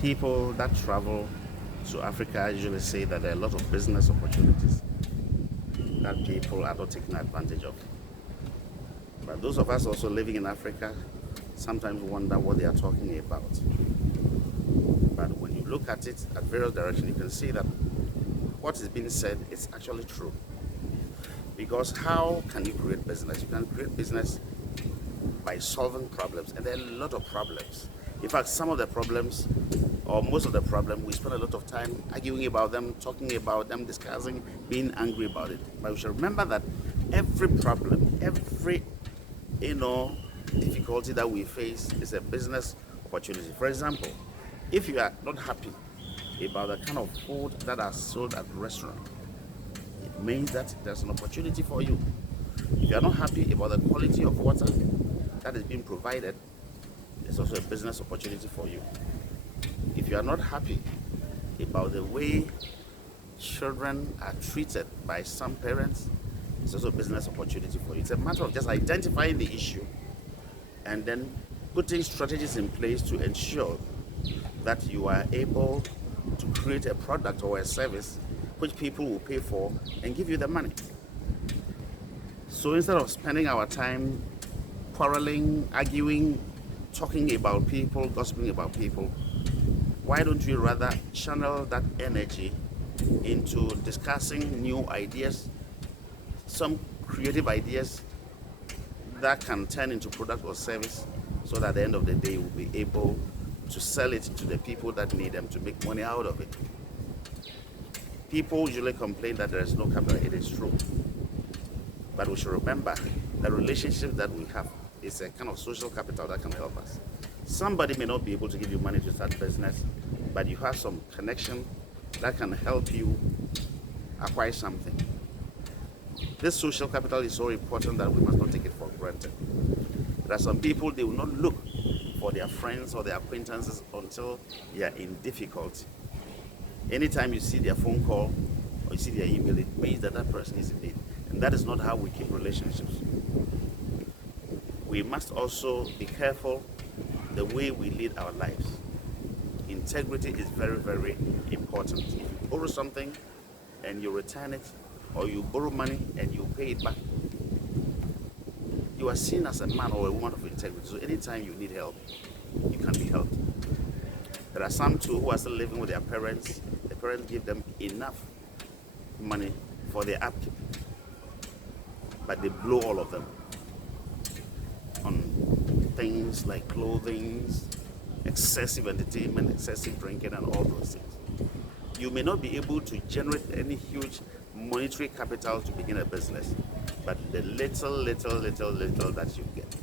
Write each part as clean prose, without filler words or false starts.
People that travel to Africa usually say that there are a lot of business opportunities that people are not taking advantage of. But those of us also living in Africa sometimes wonder what they are talking about. But when you look at it at various directions, you can see that what is being said is actually true. Because how can you create business? You can create business by solving problems, and there are a lot of problems. In fact, some of the problems, or most of the problem, we spend a lot of time arguing about them, talking about them, discussing, being angry about it. But we should remember that every problem, every difficulty that we face is a business opportunity. For example, if you are not happy about the kind of food that are sold at the restaurant, it means that there's an opportunity for you. If you are not happy about the quality of water that is being provided, there's also a business opportunity for you. If you are not happy about the way children are treated by some parents, it's also a business opportunity for you. It's a matter of just identifying the issue and then putting strategies in place to ensure that you are able to create a product or a service which people will pay for and give you the money. So instead of spending our time quarreling, arguing, talking about people, gossiping about people, why don't we rather channel that energy into discussing new ideas, some creative ideas that can turn into product or service, so that at the end of the day we'll be able to sell it to the people that need them to make money out of it. People usually complain that there is no capital. It is true. But we should remember the relationship that we have is a kind of social capital that can help us. Somebody may not be able to give you money to start business, but you have some connection that can help you acquire something. This social capital is so important that we must not take it for granted. There are some people, they will not look for their friends or their acquaintances until they are in difficulty. Anytime you see their phone call or you see their email, it means that that person is in need. And that is not how we keep relationships. We must also be careful the way we lead our lives. Integrity is very, very important. If you borrow something and you return it, or you borrow money and you pay it back, you are seen as a man or a woman of integrity. So anytime you need help, you can be helped. There are some too who are still living with their parents. The parents give them enough money for their upkeep, but they blow all of them on things like clothing, excessive entertainment, excessive drinking, and all those things. You may not be able to generate any huge monetary capital to begin a business, but the little that you get,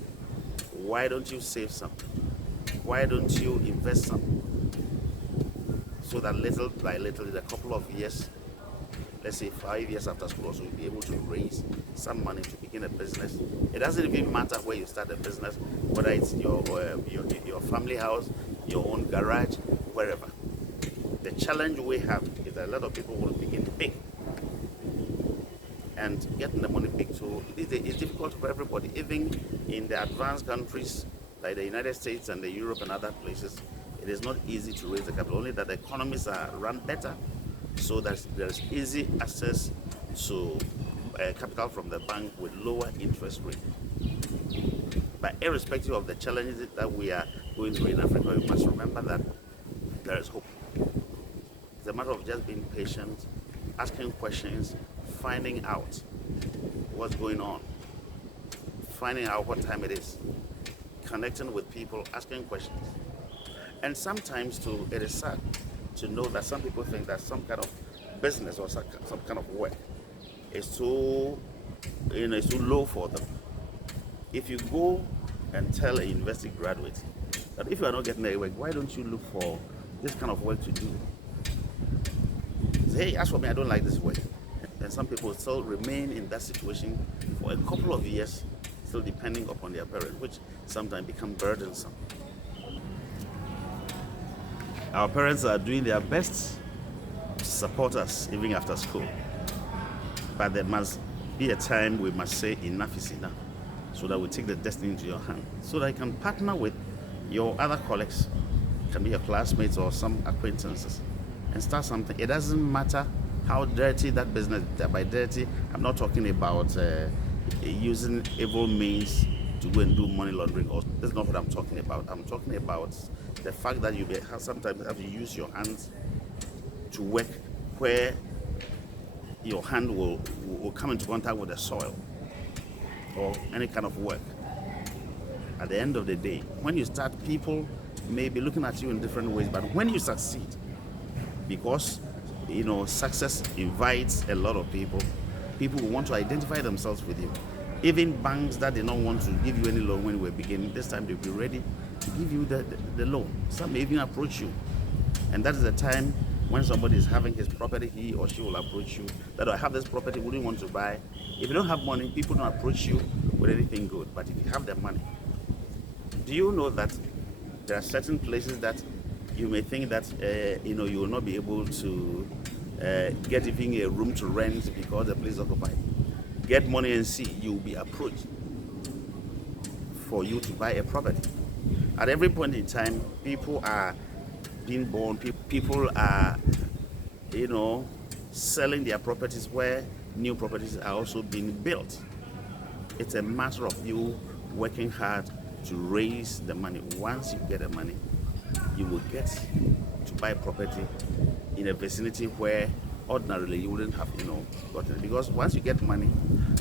why don't you save some? Why don't you invest some? So that little by little, in a couple of years, let's say 5 years after school, so you'll be able to raise some money to begin a business. It doesn't even matter where you start a business, whether it's your family house, your own garage, wherever. The challenge we have is that a lot of people will begin big, and getting the money big too is difficult for everybody. Even in the advanced countries like the United States and the Europe and other places, it is not easy to raise the capital. Only that the economies are run better, so that there's easy access to capital from the bank with lower interest rate. But irrespective of the challenges that we are going through in Africa, we must remember that there is hope. It's a matter of just being patient, asking questions, finding out what's going on, finding out what time it is, connecting with people, asking questions. And sometimes too, it is sad to know that some people think that some kind of business or some kind of work is too, is too low for them. If you go and tell a university graduate that if you are not getting a work, why don't you look for this kind of work to do? Say, hey, as for me, I don't like this work. And some people still remain in that situation for a couple of years, still depending upon their parents, which sometimes become burdensome. Our parents are doing their best to support us even after school. But there must be a time we must say enough is enough, so that we take the destiny into your hand, so that you can partner with your other colleagues can be your classmates or some acquaintances, and start something. It doesn't matter how dirty that business. By dirty, I'm not talking about using evil means to go and do money laundering. Or that's not what I'm talking about. I'm talking about the fact that you sometimes have to use your hands to work where your hand will come into contact with the soil or any kind of work. At the end of the day, when you start, people may be looking at you in different ways, but when you succeed, because success invites a lot of people who want to identify themselves with you. Even banks that did not want to give you any loan when you were beginning, this time they'll be ready to give you the loan. Some may even approach you, and that is the time when somebody is having his property, he or she will approach you that I have this property, would you want to buy? If you don't have money, people don't approach you with anything good. But if you have the money, do you know that there are certain places that you may think that you will not be able to get even a room to rent because the place is occupied? Get money and see, you will be approached for you to buy a property. At every point in time, people are being born, people are selling their properties where new properties are also being built. It's a matter of you working hard to raise the money. Once you get the money, you will get to buy property in a vicinity where ordinarily you wouldn't have gotten it. Because once you get money,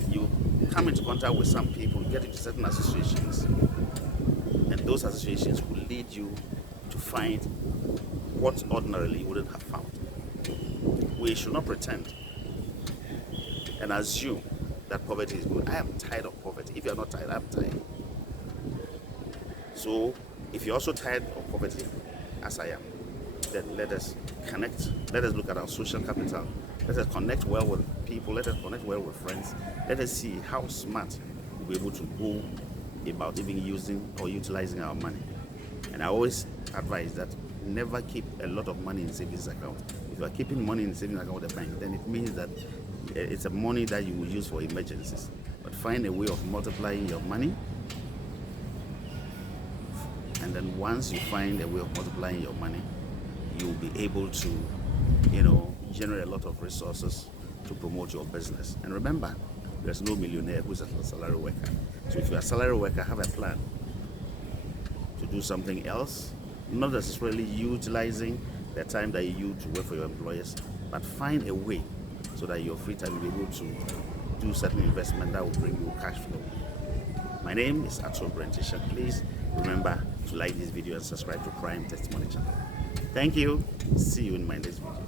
you come into contact with some people, get into certain associations, and those associations will lead you to find what ordinarily you wouldn't have found. We should not pretend and assume that poverty is good. I am tired of poverty. If you are not tired, I'm tired. So if you're also tired of poverty, as I am, then let us connect. Let us look at our social capital. Let us connect well with people. Let us connect well with friends. Let us see how smart we'll be able to go about even using or utilizing our money. And I always advise that never keep a lot of money in savings account. If you are keeping money in savings account with the bank, then it means that it's a money that you will use for emergencies. But find a way of multiplying your money. And then once you find a way of multiplying your money, you'll be able to, generate a lot of resources to promote your business. And remember, there's no millionaire who's a salary worker. So if you're a salary worker, have a plan to do something else, not necessarily utilizing the time that you use to work for your employers, but find a way so that your free time will be able to do certain investment that will bring you cash flow. My name is Ato Brentisha. Please remember to like this video and subscribe to Prime Testimony channel. Thank you. See you in my next video.